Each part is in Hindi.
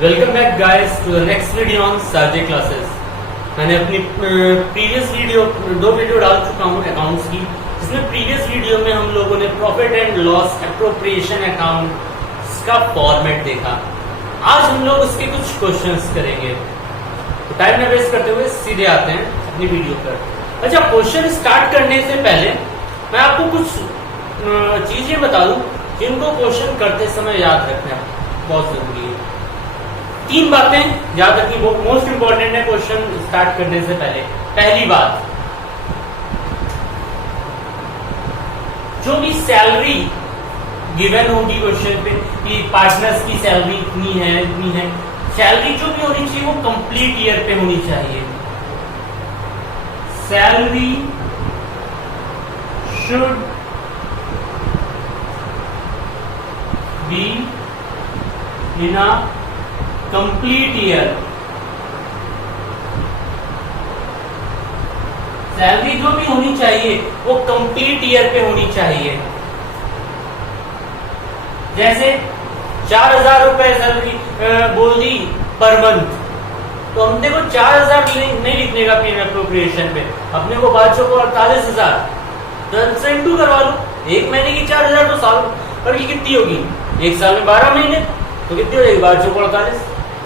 Welcome back guys to the next video on साजे क्लासेस। मैंने अपनी प्रीवियस वीडियो दो वीडियो डाल चुका हूँ अकाउंट्स की, जिसमें प्रीवियस वीडियो में हम लोगों ने profit and loss appropriation account का फॉर्मेट देखा। आज हम लोग उसके कुछ क्वेश्चंस करेंगे, तो टाइम न वेस्ट करते हुए सीधे आते हैं अपनी वीडियो पर। अच्छा, क्वेश्चन स्टार्ट करने से पहले मैं आपको कुछ चीजें बता दूं जिनको क्वेश्चन करते समय याद रखना बहुत जरूरी है। तीन बातें याद रखनी मोस्ट इंपॉर्टेंट है क्वेश्चन स्टार्ट करने से पहले। पहली बात, जो भी सैलरी गिवन होगी क्वेश्चन पे कि पार्टनर्स की सैलरी इतनी है, सैलरी जो भी होनी चाहिए वो कंप्लीट ईयर पे होनी चाहिए। Salary should be in a complete year. Salary जो भी होनी चाहिए वो कंप्लीट ईयर पे होनी चाहिए। जैसे 4,000 रुपए सैलरी बोल दी पर मंथ, तो हम देखो 4,000 नहीं लिखने का पेमेंट अप्रोप्रिएशन पे, अपने को बादशाह को 48,000 तो इंटू करवा लो। एक महीने की 4,000 तो साल पर की कितनी होगी, एक साल में 12 महीने तो कितनी हो जाएगी, बादशाह को 48।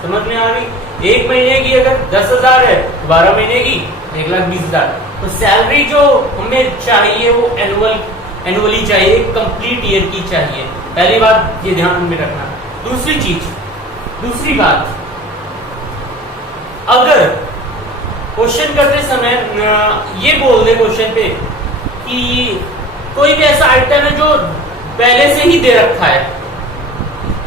समझ में आ गई। एक महीने की अगर 10,000 है, 12 महीने की 1,20,000। तो सैलरी जो हमें चाहिए वो एनुअली चाहिए, कंप्लीट ईयर की चाहिए। पहली बात ये ध्यान में रखना। दूसरी बात, अगर क्वेश्चन करते समय ये बोल दे क्वेश्चन पे कि कोई भी ऐसा आइटम है जो पहले से ही दे रखा है,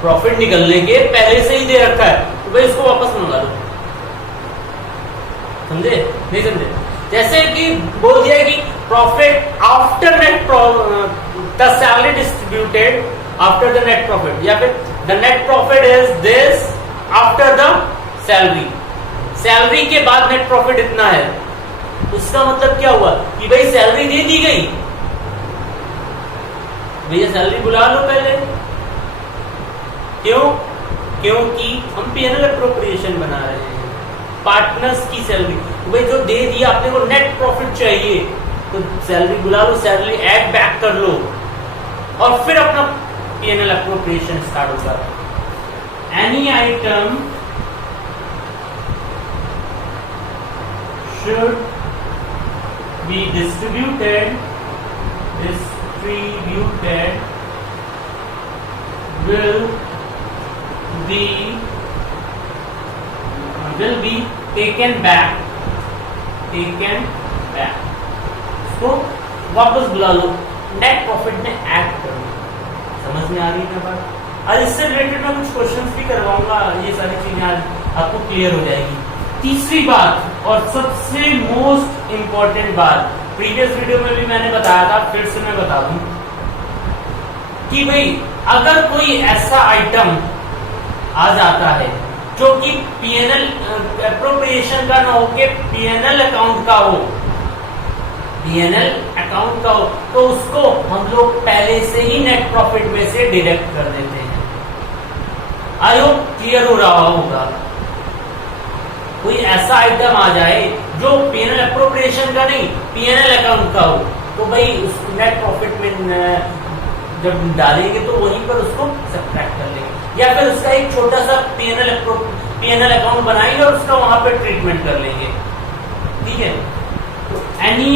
प्रॉफिट निकलने के पहले से ही दे रखा है, तो भाई इसको वापस मंगा लो। समझे नहीं समझे? जैसे कि बोल दिया कि profit after net the salary distributed after the net profit, या फिर the net profit is this after the salary. Salary के बाद नेट प्रॉफिट इतना है, उसका मतलब क्या हुआ कि भाई सैलरी दे दी गई, भैया सैलरी बुला लो पहले। क्यों? क्योंकि हम पीएनएल एप्रोप्रिएशन बना रहे हैं, पार्टनर्स की सैलरी। भाई जो दे दिया आपने को नेट प्रॉफिट चाहिए, तो सैलरी बुला लो, सैलरी ऐड बैक कर लो और फिर अपना पीएनएल एप्रोप्रिएशन स्टार्ट होगा। Any item should be distributed will be taken back। इसको वापस बुला लो, नेट प्रॉफिट में ऐड कर लो। समझ में आ रही है बात? आज इससे रिलेटेड मैं कुछ क्वेश्चंस भी करवाऊंगा, ये सारी चीजें आज आपको क्लियर हो जाएगी। तीसरी बात और सबसे मोस्ट इंपॉर्टेंट बात, प्रीवियस वीडियो में भी मैंने बताया था, फिर से मैं बता दूं कि भाई अगर कोई ऐसा आइटम आ जाता है जो कि पीएनएल एप्रोप्रिएशन का ना हो के पीएनएल अकाउंट का हो, तो उसको हम लोग पहले से ही नेट प्रॉफिट में से डिडक्ट कर देते हैं। आई होप क्लियर हो रहा होगा। कोई ऐसा आइटम आ जाए जो पीएनएल एप्रोप्रिएशन का नहीं, पीएनएल अकाउंट का हो, तो भाई उस नेट प्रॉफिट में जब डालेंगे तो वहीं पर उसको सब्ट्रैक्ट कर लेंगे, या फिर उसका एक छोटा सा पीएनएल अकाउंट बनाएंगे और उसका वहां पे ट्रीटमेंट कर लेंगे। ठीक है? तो any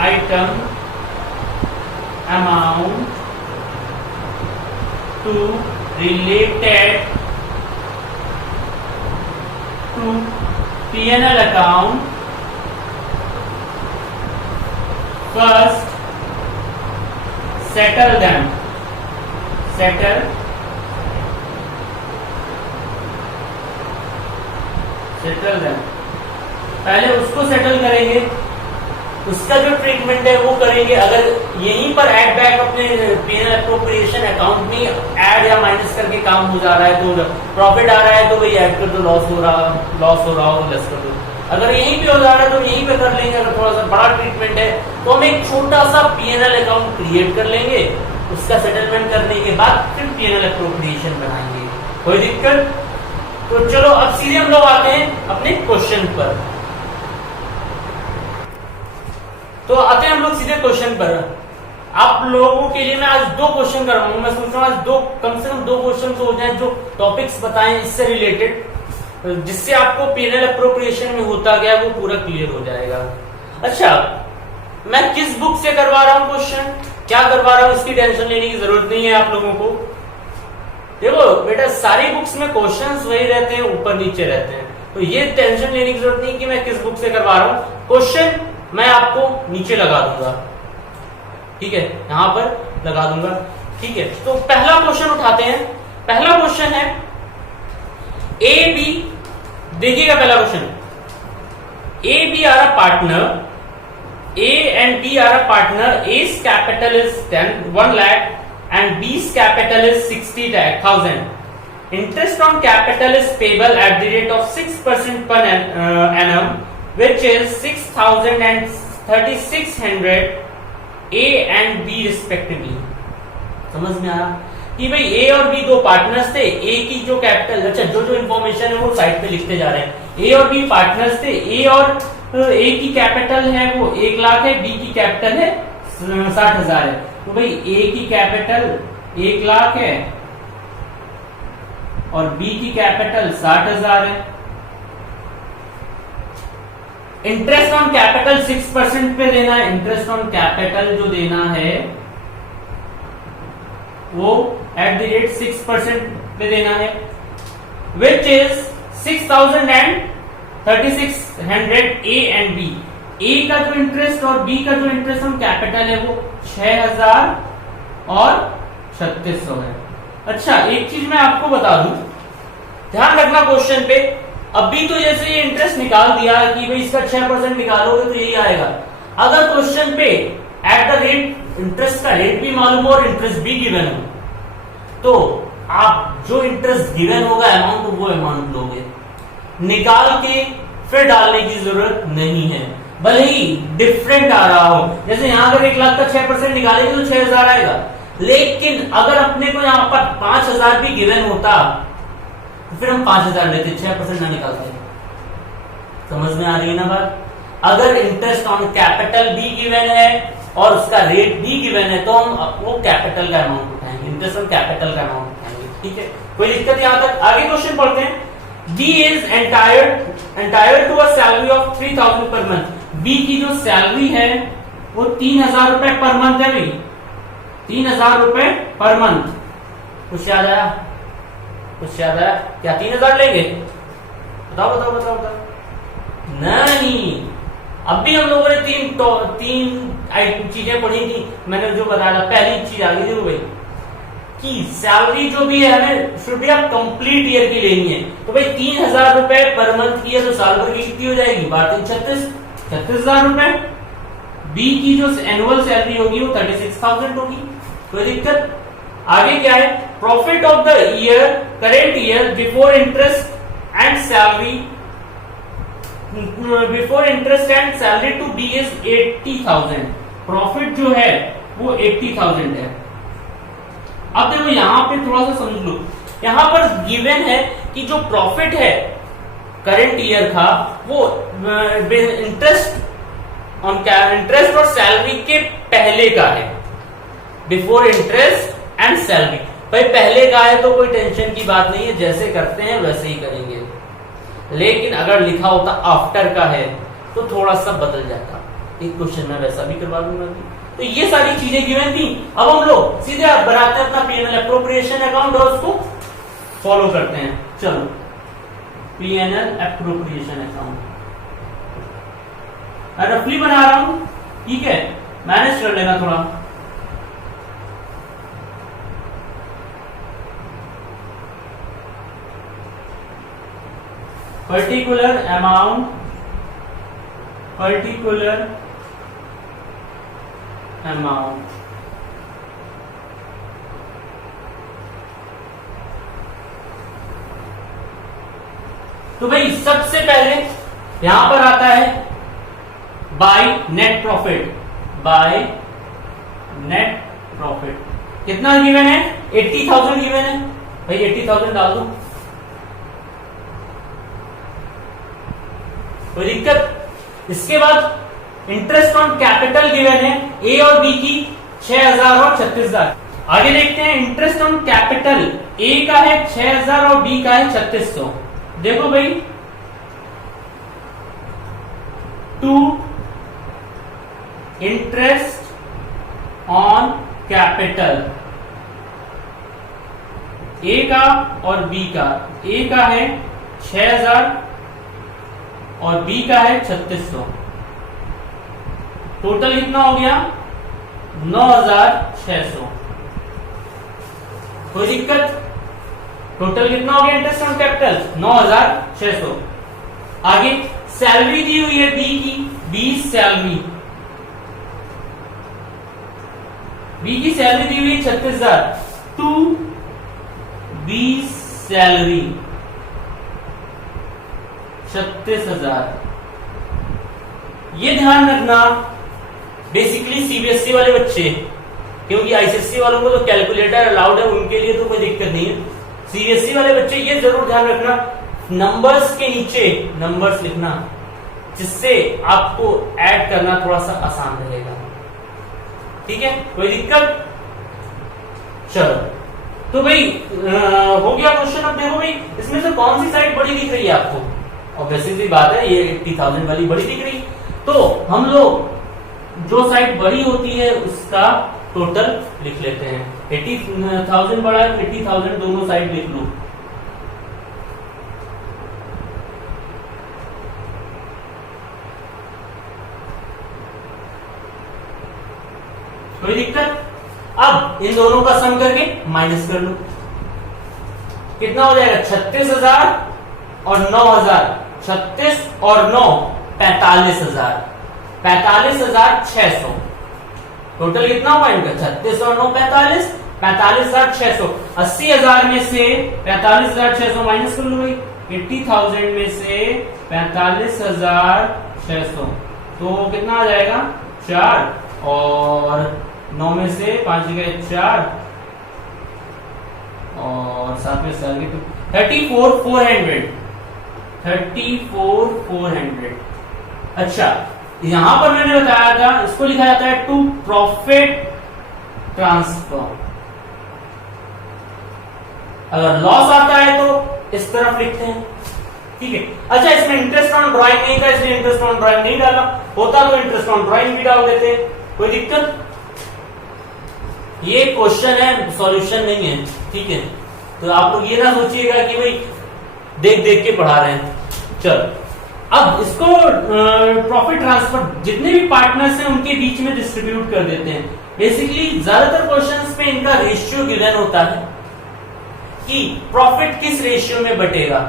item amount to related to PNL account, first settle them। पहले उसको सेटल करेंगे, उसका जो ट्रीटमेंट है वो करेंगे। अगर यहीं पर ऐड बैक अपने पीएनएल एप्रोप्रिएशन अकाउंट में ऐड या माइनस करके काम हो जा रहा है, तो प्रॉफिट आ रहा है तो वही ऐड कर दो, लॉस हो रहा हो लेस कर दो। अगर यहीं पे हो जा रहा है तो यहीं पे कर लेंगे। अगर थोड़ा सा बड़ा ट्रीटमेंट है तो हम एक छोटा सा पीएनएल अकाउंट क्रिएट कर लेंगे उसका सेटलमेंट करने के बाद फिर P&L एप्रोप्रिएशन बनाएंगे। कोई दिक्कत? तो चलो अब सीधे हम लोग आते हैं अपने क्वेश्चन पर। तो आते हैं हम लोग सीधे क्वेश्चन पर। आप लोगों के लिए मैं आज 2 क्वेश्चन करवाऊंगा। मैं सोच रहा हूँ आज कम से कम 2 क्वेश्चन हो जाए जो टॉपिक्स बताएं इससे रिलेटेड, जिससे आपको P&L एप्रोप्रिएशन में होता गया वो पूरा क्लियर हो जाएगा। अच्छा, मैं किस बुक से करवा रहा हूँ क्वेश्चन, क्या करवा रहा हूँ, इसकी टेंशन लेने की जरूरत नहीं है आप लोगों को। देखो बेटा, सारी बुक्स में क्वेश्चंस वही रहते हैं, ऊपर नीचे रहते हैं, तो ये टेंशन लेने की जरूरत नहीं कि मैं किस बुक से करवा रहा हूँ। क्वेश्चन मैं आपको नीचे लगा दूंगा, ठीक है, यहां पर लगा दूंगा, ठीक है। तो पहला क्वेश्चन उठाते हैं। पहला क्वेश्चन है ए बी। देखिएगा पहला question, A B are a partner, A and B are a partner. A's capital is 1 lakh and B's capital is 60,000. Interest on capital is payable at the rate of 6% per annum, which is 6,000 and 3,600 A and B respectively. समझ में आ रहा कि भाई A और B 2 पार्टनर्स थे। A की जो कैपिटल, अच्छा जो इंफॉर्मेशन है वो साइड पे लिखते जा रहे हैं। A और B पार्टनर्स थे। A और A की कैपिटल है वो 1 लाख है, B की कैपिटल है 60,000 है। तो भाई A की कैपिटल 1 लाख है और B की कैपिटल 60,000 है। इंटरेस्ट ऑन कैपिटल 6% पे देना है। इंटरेस्ट ऑन कैपिटल जो देना है वो एट द रेट 6% पे देना है, which is 6,000 and 3,600 A and B। A का जो इंटरेस्ट और B का जो इंटरेस्ट ऑन कैपिटल है वो 6,000 और 3,600 है। अच्छा, एक चीज मैं आपको बता दूं, ध्यान रखना क्वेश्चन पे। अभी तो जैसे ये इंटरेस्ट निकाल दिया कि भाई इसका 6% निकालोगे तो यही आएगा। अगर क्वेश्चन पे एट द रेट इंटरेस्ट का रेट भी मालूम हो और इंटरेस्ट भी गिवन हो, तो आप जो इंटरेस्ट गिवन होगा अमाउंट, वो अमाउंट लोगे, निकाल के फिर डालने की जरूरत नहीं है। भले ही डिफरेंट आ रहा हो, जैसे यहां अगर 1 लाख का 6% निकालेंगे तो 6,000 आएगा, लेकिन अगर अपने को यहां पर 5,000 भी गिवन होता तो फिर हम 5,000 लेते, 6% ना निकालते। समझ में आ रही है ना बात? अगर इंटरेस्ट ऑन कैपिटल भी गिवन है और उसका रेट भी गिवन है तो हम वो कैपिटल का अमाउंट उठाएंगे, इंटरेस्ट ऑन कैपिटल का अमाउंट उठाएंगे, ठीक है। कोई दिक्कत यहां तक? आगे क्वेश्चन पढ़ते हैं। B is entitled to a salary of 3,000 per month। B की जो सैलरी है वो 3,000 रुपए पर मंथ है भाई, 3,000 रुपए पर मंथ। कुछ याद आया? कुछ याद आया? क्या 3,000 लेंगे? बताओ बताओ बताओ बताओ। नहीं, अब भी हम लोगों ने तीन चीजें पढ़ी थी। मैंने जो बताया था, पहली चीज आ गई थी वो भाई कि सैलरी जो भी है हमें शुड बी आप कंप्लीट ईयर की लेनी है। तो भाई 3,000 रुपए पर मंथ की है तो साल भर की कितनी हो जाएगी? 36,000 रुपए। बी की जो एनुअल सैलरी होगी वो 36,000 होगी। कोई दिक्कत? आगे क्या है? Profit of the year, current year, before interest and salary, before interest and salary to be is 80,000। Profit जो है वो 80,000 है। अब देखो यहां पे थोड़ा सा समझ लो, यहां पर गिवन है कि जो प्रॉफिट है करंट ईयर का वो इंटरेस्ट और सैलरी के पहले का है, बिफोर इंटरेस्ट एंड सैलरी। भाई पहले का है तो कोई टेंशन की बात नहीं है, जैसे करते हैं वैसे ही करेंगे। लेकिन अगर लिखा होता आफ्टर का है तो थोड़ा सा बदल जाता। एक क्वेश्चन में वैसा भी करवा दूंगा। तो ये सारी चीजें गिवन थी। अब हम लोग सीधे बनाते हैं अपना P&L एप्रोप्रिएशन अकाउंट और उसको फॉलो करते हैं। चलो, P&L एप्रोप्रिएशन अकाउंट मैं रफली बना रहा हूं, ठीक है, मैनेज कर लेना थोड़ा। पर्टिकुलर अमाउंट, पर्टिकुलर अमाउंट, तो भाई सबसे पहले यहां पर आता है by net profit, by net profit. कितना गिवन है? 80,000 गिवन है भाई, 80,000 डाल दो, कोई दिक्कत। इसके बाद इंटरेस्ट ऑन कैपिटल गिवन है ए और बी की 6,000 और 36,000। आगे देखते हैं इंटरेस्ट ऑन कैपिटल, ए का है 6,000 और बी का है 3600। देखो भाई, to interest on capital A का और बी का, ए का है 6,000 और बी का है 3600। टोटल कितना हो गया? 9,600। कोई दिक्कत? टोटल कितना हो गया इंटरेस्ट ऑन कैपिटल? 9,600। आगे सैलरी दी हुई है बी की, बी सैलरी, बी की सैलरी दी हुई है 36,000। To B salary 36,000। ये ध्यान रखना, बेसिकली सीबीएसई वाले बच्चे, क्योंकि आईसीएसई वालों को तो कैलकुलेटर अलाउड है, उनके लिए तो कोई दिक्कत नहीं है। सीबीएसई वाले बच्चे ये जरूर ध्यान रखना, नंबर्स के नीचे नंबर्स लिखना, जिससे आपको ऐड करना थोड़ा सा आसान रहेगा। ठीक है, कोई दिक्कत? चलो, तो भाई हो गया क्वेश्चन। अब देखो भाई, इसमें से कौन सी साइड बड़ी दिख रही है आपको? ऑब्वियसली सी बात है, ये 80,000 वाली बड़ी दिख रही। तो हम लोग जो साइड बड़ी होती है उसका टोटल लिख लेते हैं। 80,000 बड़ा है, 80,000 दोनों साइड लिख लो। कोई दिक्कत? अब इन दोनों का सम करके माइनस कर लो, कितना हो जाएगा? 36,000 और 9,000, 36 और 9 45,000, 45,600। टोटल कितना हुआ इनका? 36 और 9 45, 45,600। 80,000 में से 45,600 माइनस कर लो भाई, 80,000 में से 45,600, तो कितना आ जाएगा? 4, और 9 में से 5 जगह 4, और 7 में 34,400, 34,400। अच्छा, यहां पर मैंने बताया था, इसको लिखा जाता है टू प्रॉफिट ट्रांसफर। अगर लॉस आता है तो इस तरफ लिखते हैं, ठीक है। अच्छा, इसमें इंटरेस्ट ऑन ड्राइंग नहीं था, इसलिए इंटरेस्ट ऑन ड्राइंग नहीं डाला, होता तो इंटरेस्ट ऑन ड्राइंग भी डाल देते, कोई दिक्कत? ये क्वेश्चन है, सॉल्यूशन नहीं है, ठीक है। तो आप लोग ये ना सोचिएगा कि भाई देख देख के पढ़ा रहे हैं। चलो, अब इसको प्रॉफिट ट्रांसफर जितने भी पार्टनर्स हैं उनके बीच में डिस्ट्रीब्यूट कर देते हैं। बेसिकली ज्यादातर क्वेश्चंस में इनका रेशियो गिवन होता है कि प्रॉफिट किस रेशियो में बटेगा।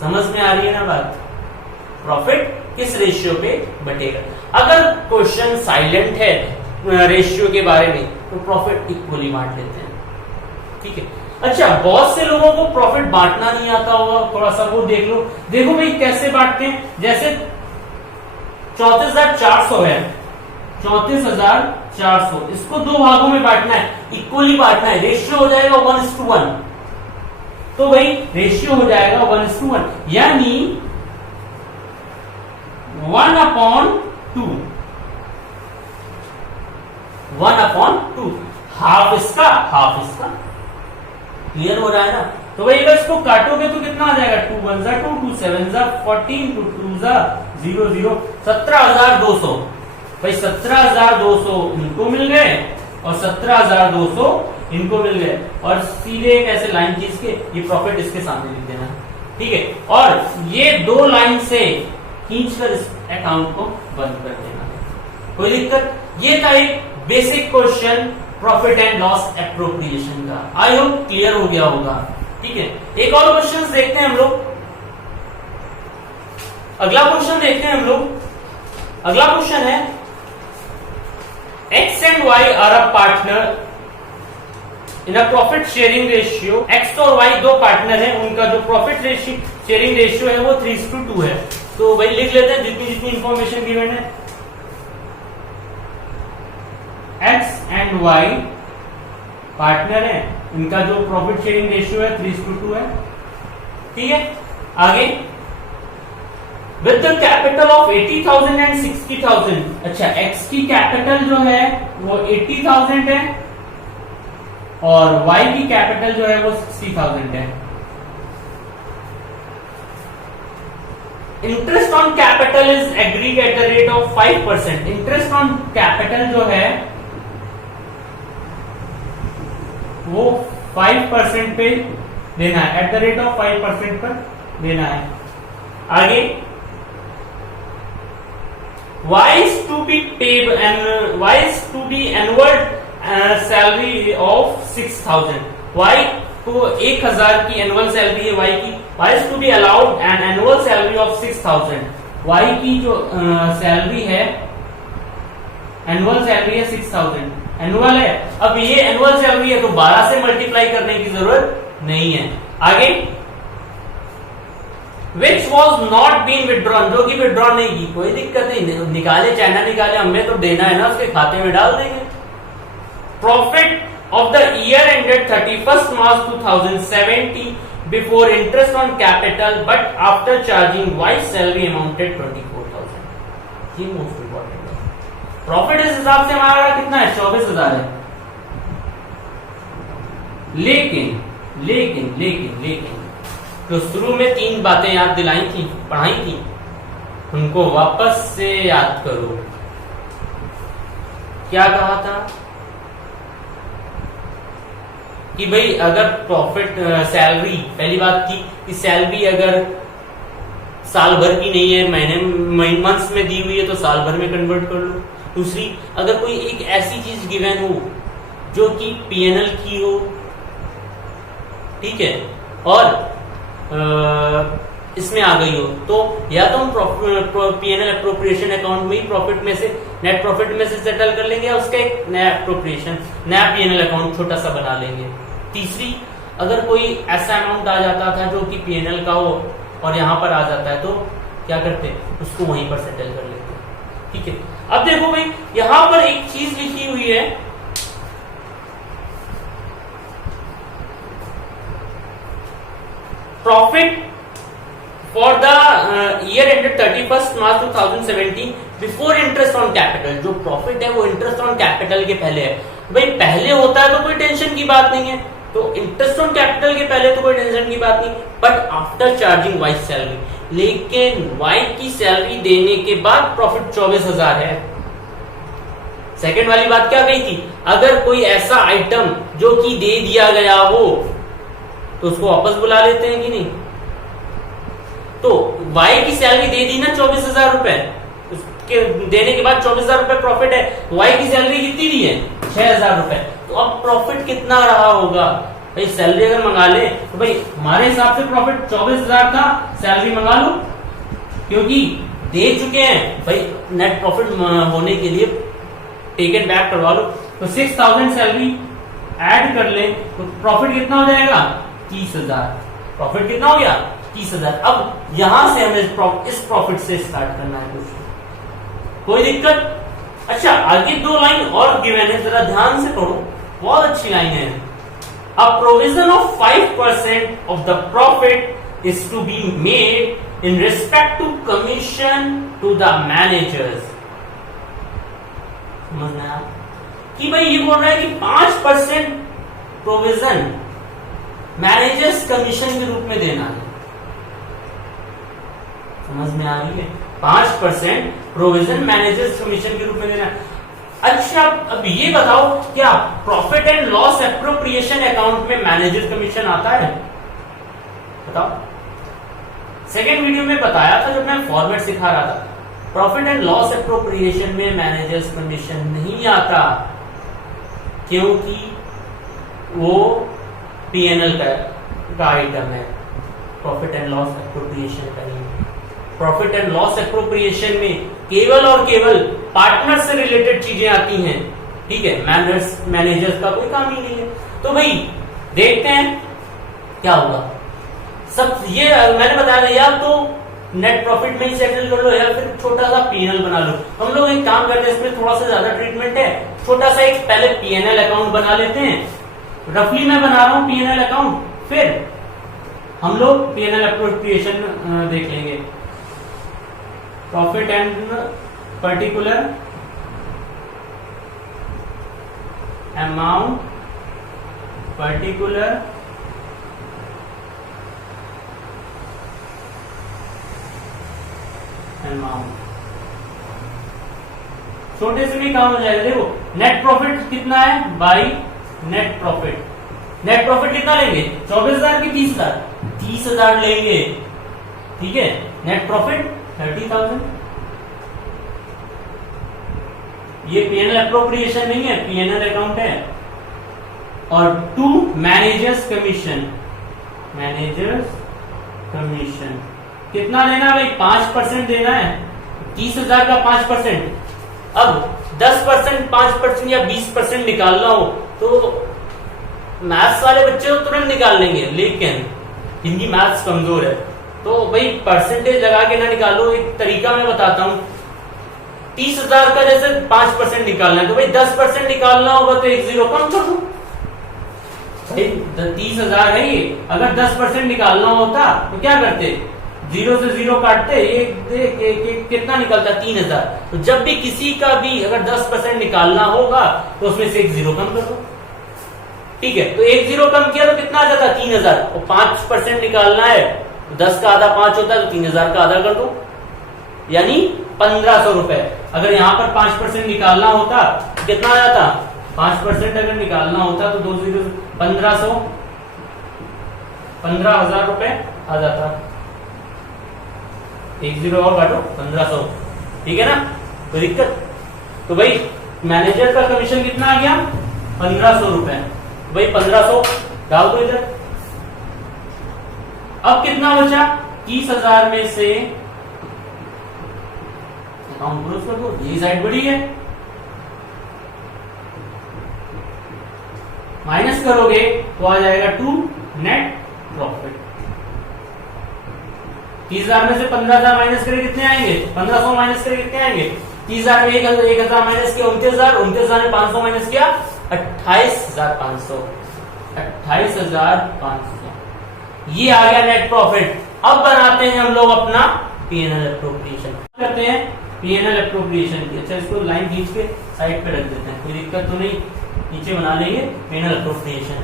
समझ में आ रही है ना बात? प्रॉफिट किस रेशियो पे बटेगा। अगर क्वेश्चन साइलेंट है रेशियो के बारे में, तो प्रॉफिट इक्वली बांट लेते हैं, ठीक है। अच्छा, बहुत से लोगों को प्रॉफिट बांटना नहीं आता होगा, थोड़ा सा वो देख लो। देखो भाई कैसे बांटते हैं, जैसे 34,400 है, 34,400, इसको 2 भागों में बांटना है, इक्वली बांटना है, रेशियो हो जाएगा 1:1। तो भाई रेशियो हो जाएगा 1:1, यानी 1/2, 1/2, हाफ इसका हाफ इसका। क्लियर हो रहा है ना? तो भाई अगर इसको काटोगे तो कितना आ जाएगा? 2 1 2, 2 7 14, 2 2 0 0, 17,200। भाई 17,200 इनको मिल गए और 17,200 इनको मिल गए, और सीधे एक ऐसे लाइन खींच के ये प्रॉफिट इसके सामने लिख देना, ठीक है। और ये 2 लाइन से खींचकर इस अकाउंट को बंद कर देना, कोई दिक्कत? ये था एक basic question profit and loss appropriation का। आई होप क्लियर हो गया होगा, ठीक है। एक और क्वेश्चन देखते हैं हम लोग। अगला क्वेश्चन देखते हैं हम लोग। अगला क्वेश्चन है, X and Y are a partner in a profit sharing ratio. X और वाई 2 पार्टनर हैं, उनका जो प्रॉफिट शेयरिंग रेशियो है वो 3:2 है। तो भाई लिख लेते हैं जितनी जितनी इंफॉर्मेशन गिवन है। X and Y पार्टनर है, इनका जो प्रॉफिट शेयरिंग रेशियो है 3:2 है। ठीक है, आगे with the capital of 80,000 and 60,000। अच्छा, एक्स की कैपिटल जो है वो 80,000 है और वाई की कैपिटल जो है वो 60,000 है। Interest on capital is agreed at the rate of 5%। Interest on capital जो है वो 5% पे देना है, एट द रेट ऑफ 5% पर देना है। आगे y is to be paid and y is to be annual salary of 6,000। y को 1,000 की एनुअल सैलरी है y की। y is to be allowed an annual salary of 6,000। y की जो सैलरी है, एनुअल सैलरी है 6,000, एनुअल है। अब ये एनुअल सैलरी है तो 12 से मल्टीप्लाई करने की जरूरत नहीं है। आगे Which was not been withdrawn, जो कि विड्रॉ नहीं की, कोई दिक्कत नहीं, निकाले चाहे ना निकाले, हमें तो देना है ना, उसके खाते में डाल देंगे। Profit of the year ended 31st March 2070 before interest on capital but after charging wise salary amounted 24,000। ये मोस्ट इंपॉर्टेंट है। प्रॉफिट इस हिसाब से हमारा कितना है, 24,000 है। लेकिन लेकिन लेकिन लेकिन तो शुरू में 3 बातें याद दिलाई थी, पढ़ाई थी, उनको वापस से याद करो। क्या कहा था कि भाई अगर प्रॉफिट सैलरी, पहली बात थी कि सैलरी अगर साल भर की नहीं है, महीने मंथ्स में दी हुई है तो साल भर में कन्वर्ट कर लो। दूसरी, अगर कोई एक ऐसी चीज गिवन हो जो कि पीएनएल की हो, ठीक है, और इसमें आ गई हो, तो या तो हम पीएनएल अप्रोप्रिएशन अकाउंट में ही प्रॉफिट में से, नेट प्रॉफिट में से सेटल कर लेंगे, या उसका एक नया अप्रोप्रिएशन, नया पीएनएल अकाउंट छोटा सा बना लेंगे। तीसरी, अगर कोई ऐसा अमाउंट आ जाता था जो कि पीएनएल का हो और यहां पर आ जाता है तो क्या करते, उसको वहीं पर सेटल कर लेते। ठीक है, अब देखो भाई यहां पर एक चीज लिखी हुई है, profit for the year ended 31st March 2017 before interest on capital. जो प्रॉफिट है वो इंटरेस्ट ऑन कैपिटल के पहले है। भाई पहले होता है तो कोई टेंशन की बात नहीं है, तो इंटरेस्ट ऑन कैपिटल के पहले तो कोई टेंशन की बात नहीं, but after charging Y salary. लेकिन वाई की सैलरी देने के बाद प्रॉफिट 24,000 है। सेकंड वाली बात क्या कही थी, अगर कोई ऐसा आइटम जो कि दे दिया गया हो तो उसको वापस बुला लेते हैं कि नहीं। तो वाई की सैलरी दे दी ना 24,000 रुपए, उसके देने के बाद 24,000 रुपए प्रॉफिट है। वाई की सैलरी कितनी दी है, 6,000 रुपए। तो अब प्रॉफिट कितना रहा होगा भाई, सैलरी अगर मंगा ले तो भाई हमारे हिसाब से प्रॉफिट 24,000 था, सैलरी मंगा लो, क्योंकि दे चुके हैं भाई, नेट प्रॉफिट होने के लिए टेक इट बैक करवा लो। तो 6,000 सैलरी ऐड कर ले तो प्रॉफिट कितना हो जाएगा, 30,000। प्रॉफिट कितना हो गया, 30,000। अब यहां से हमें इस प्रॉफिट से स्टार्ट करना है क्वेश्चन, कोई दिक्कत। अच्छा, आगे 2 लाइन और गिवन है, जरा ध्यान से पढ़ो, बहुत अच्छी लाइन है। A provision of 5% of the profit is to be made in respect to commission to the managers. समझना कि भाई ये बोल रहा है कि 5% प्रोविजन मैनेजर्स कमीशन के रूप में देना है। समझ में आ रही है, 5% प्रोविजन मैनेजर्स कमीशन के रूप में देना है। अच्छा, अब ये बताओ क्या profit and loss appropriation account में मैनेजर कमीशन आता है, बताओ। सेकेंड वीडियो में बताया था जब मैं फॉर्मेट सिखा रहा था, प्रॉफिट एंड लॉस एप्रोप्रिएशन में मैनेजर्स कमीशन नहीं आता, क्योंकि वो पीएनएल का आइटम है, प्रॉफिट एंड लॉस एप्रोप्रिएशन का नहीं। प्रॉफिट एंड लॉस एप्रोप्रिएशन में केवल और केवल पार्टनर से रिलेटेड चीजें आती हैं, ठीक है, मैनेजर्स का कोई काम ही नहीं है। तो भाई देखते हैं क्या होगा। सब ये मैंने बता दिया, या तो नेट प्रॉफिट में ही सेटल कर लो या फिर छोटा सा पीएनएल बना लो। हम लोग एक काम करते हैं, इसमें थोड़ा सा ज्यादा ट्रीटमेंट है, छोटा सा एक पहले पीएनएल अकाउंट बना लेते हैं, रफली मैं बना रहा हूं पीएनएल अकाउंट, फिर हम लोग पीएनएल एप्रोप्रिएशन देख लेंगे। Profit and particular amount, particular amount, छोटे से भी काम हो जाएगा। देखो नेट प्रॉफिट कितना है by net profit. Net profit कितना लेंगे 24,000 की 30,000, 30,000 लेंगे, ठीक है। Net profit 30,000। ये पीएनएल एप्रोप्रिएशन नहीं है, पीएनएल अकाउंट है। और to managers commission, managers commission कितना देना है भाई 5% देना है। 30,000 का 5%। अब 10%, 5% या 20% निकालना हो तो मैथ्स वाले बच्चे तो तुरंत निकाल लेंगे, लेकिन इनकी मैथ्स कमजोर है तो भाई परसेंटेज लगा के ना निकालो। एक तरीका मैं बताता हूं। 30,000 का जैसे 5% निकालना है तो भाई 10% निकालना होगा तो एक जीरो कम कर दो। 30,000 है ये, अगर 10% निकालना होता तो क्या करते, जीरो से जीरो काटते, एक कितना निकलता 3,000। तो जब भी किसी का भी अगर 10% निकालना होगा तो उसमें से एक जीरो कम कर दो, ठीक है। तो एक जीरो कम किया तो कितना आ जाता 3,000। और 5% निकालना है, 10 का आधा 5 होता है तो 3,000 का आधा कर दो, यानी 1,500 रुपए। अगर यहाँ पर 5% निकालना होता तो कितना आ जाता, 5% अगर निकालना होता तो 2 जीरो 1,500, 15,000 रुपए आ जाता। एक जीरो और काटो 1,500, ठीक है ना, कोई दिक्कत। तो भाई मैनेजर का कमीशन कितना आ गया 1,500 रुपए। भाई 1,500 डाल दो इधर। अब कितना बचा 30,000 में से अकाउंट क्लोज कर दो। ये साइड बड़ी है, माइनस करोगे तो आ जाएगा टू नेट प्रॉफिट। 30,000 में से 15,000 माइनस करे कितने आएंगे, 1,500 माइनस करे कितने आएंगे। 30,000 में 1,000 माइनस किया 29,000, 29,000 में 500 माइनस किया 28,500, 28,500। ये आ गया नेट प्रॉफिट। अब बनाते हैं हम लोग अपना पीएनएल एप्रोप्रिएशन। करते हैं पीएनएल एप्रोप्रिएशन की। अच्छा इसको लाइन खींच के साइड पे रख देते हैं, कोई दिक्कत तो नहीं, नीचे बना लेंगे पीएनएल एप्रोप्रिएशन,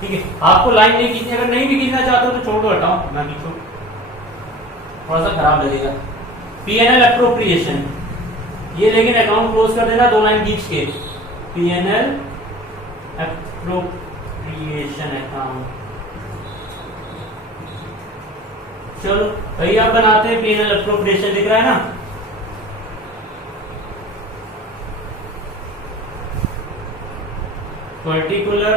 ठीक है। आपको लाइन नहीं खींचनी, अगर नहीं भी खींचना चाहते हो तो छोड़ दो, हटाओ ना खींचो, थोड़ा सा खराब लगेगा। पीएनएल एप्रोप्रिएशन ये, लेकिन अकाउंट क्लोज कर देना 2 लाइन खींच के। PNL appropriation account. चलो भैया बनाते हैं पीएनएल एप्रोप्रिएशन, दिख रहा है ना। Particular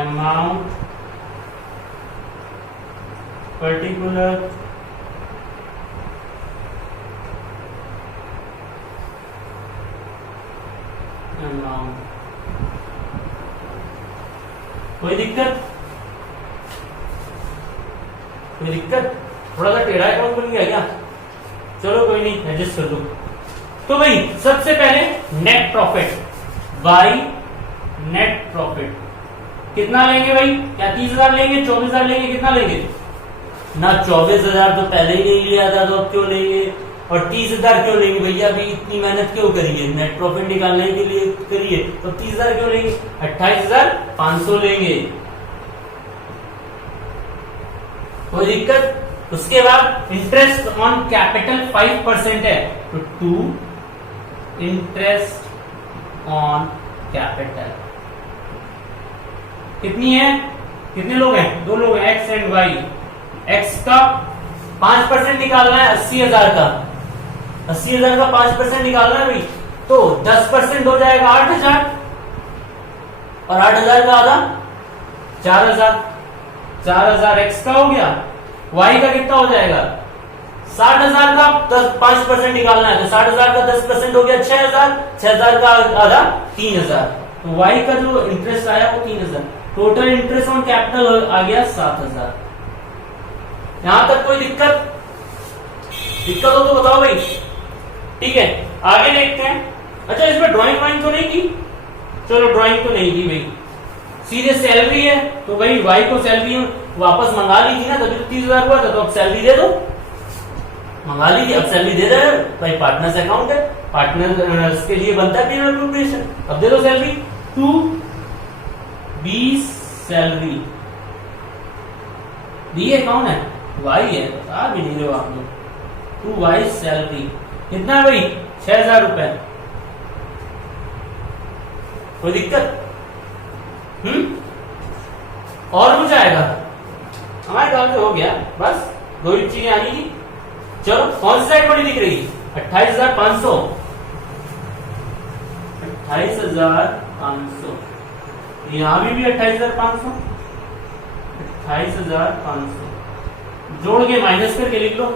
amount, particular amount. कोई दिक्कत, कोई दिक्कत, थोड़ा सा टेढ़ा अकाउंट बन गया क्या, चलो कोई नहीं एडजस्ट कर दो। तो भाई सबसे पहले net profit by net profit कितना लेंगे भाई, क्या 30,000 लेंगे, 24,000 लेंगे, कितना लेंगे ना, 24,000 तो पहले ही नहीं लिया था तो अब क्यों लेंगे, और 30,000 क्यों लेंगे भैया, अभी इतनी मेहनत क्यों करिए, नेट प्रॉफिट निकालने के लिए करिए तो 30,000 क्यों लेंगे, 28,500 लेंगे, कोई दिक्कत। उसके बाद इंटरेस्ट ऑन कैपिटल 5% है तो 2 इंटरेस्ट ऑन कैपिटल कितनी है, कितने लोग हैं, 2 लोग हैं, एक्स एंड वाई। एक्स का 5% निकालना है 80,000 का, 80,000 का 5% निकालना है भाई, तो 10% हो जाएगा 8,000, और 8,000 का आधा 4,000, 4,000 एक्स का हो गया। वाई का कितना हो जाएगा 60,000 का 5% निकालना है तो 60,000 का 10% हो गया 6,000, 6,000 का आधा 3,000, तो वाई का जो इंटरेस्ट आया वो 3,000। टोटल इंटरेस्ट ऑन कैपिटल आ गया 7,000। यहां तक कोई दिक्कत, दिक्कत हो तो बताओ भाई, ठीक है। आगे देखते हैं अच्छा इसमें ड्राइंग तो नहीं की, चलो ड्राइंग तो नहीं की भाई, सीधे सैलरी है तो भाई वाई को सैलरी वापस मंगा ली थी ना, तभी तो 30,000 हुआ था, तो अब सैलरी दे दो, मंगा लीजिए, अब सैलरी दे दे भाई, पार्टनर्स अकाउंट है, पार्टनर्स के लिए बनता है पीरियड अप्रोप्रिएशन, अब दे दो सैलरी। टू बी सैलरी दिए कौन है, वाई है, बता भी नहीं रहे हो आप लोग। टू वाई सैलरी कितना है भाई, 6,000 रुपए, कोई दिक्कत? और कुछ आएगा? हमारे ख्याल से हो गया, बस 2 ही चीजें आनी थी। चलो कौन सी साइड बड़ी दिख रही, 28,500, 28,500, यहां भी 28,500, 28,500 जोड़ के माइनस करके लिख लो,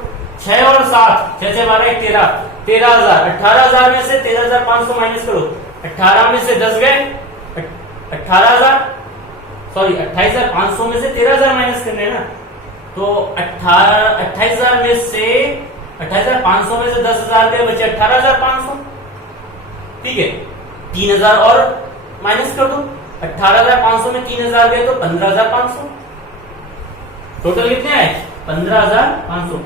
6 और 7, 6 6 12 13, 13,000, 18,000 में से 13,500 माइनस करो, 18 में से 10 गए, 18,000 सॉरी 28,500 में से 13,000 माइनस करने हैं ना, तो 28,000 में से 28,500 में से 10,000 गए, बचे 18,500, ठीक है, 3,000 और माइनस कर दो, 18,500 में 3,000 गए तो 15,500, टोटल कितने आए, 15,500।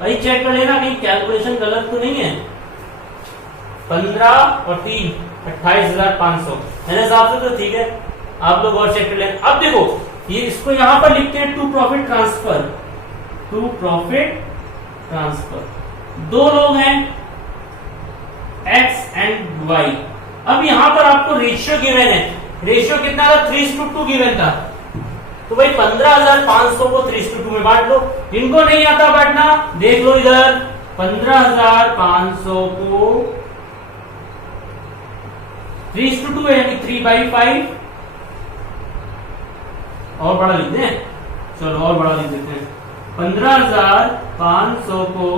भाई चेक कर लेना कहीं कैलकुलेशन गलत तो नहीं है, 15 और 3 28,500 मेरे हिसाब से तो ठीक है, आप लोग और चेक कर लें। अब देखो ये इसको यहां पर लिखते हैं to profit transfer, to profit transfer, दो लोग हैं एक्स एंड वाई। अब यहां पर आपको रेशियो गिवन है, रेशियो कितना था, 3:2 गिवन था, तो भाई 15,500 को 3:2 में बांट लो, जिनको नहीं आता बांटना देख लो इधर, 15,500 को 3:2 है यानी 3/5, और बड़ा लिख दें, चलो और बड़ा लिख देते हैं, 15,500 को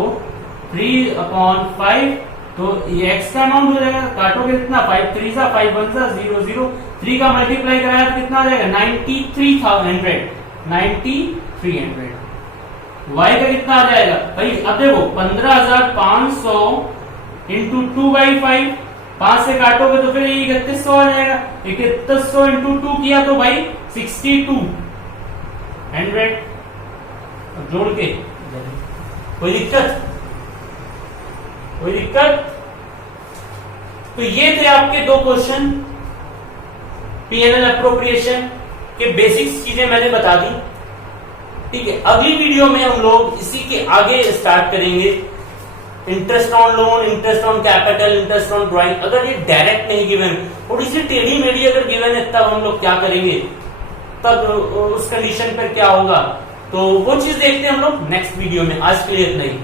3/5, तो ये x का अमाउंट हो जाएगा, काटोगे कितना, 5 3 सा 5 1 सा 0 0, 3 का मल्टीप्लाई कराया तो कितना आ जाएगा, 93,300, 9300। y का कितना आ जाएगा भाई, अब देखो 15,500 इंटू 2/5, 5 से काटोगे तो फिर 3100 आ जाएगा, 3100 इंटू 2 किया तो भाई 6200, जोड़ के, कोई दिक्कत, कोई दिक्कत? तो ये थे आपके 2 क्वेश्चन, पीएनएल अप्रोप्रिएशन के बेसिक्स चीजें मैंने बता दी, ठीक है। अगली वीडियो में हम लोग इसी के आगे स्टार्ट करेंगे, interest on loan, interest on capital, interest on drawing. अगर ये डायरेक्ट नहीं गिवन, थोड़ी सी टेढ़ी मेढ़ी अगर गिवन है, तब हम लोग क्या करेंगे, तब उस कंडीशन पर क्या होगा, तो वो चीज देखते हैं हम लोग नेक्स्ट वीडियो में। आज के लिए इतना ही।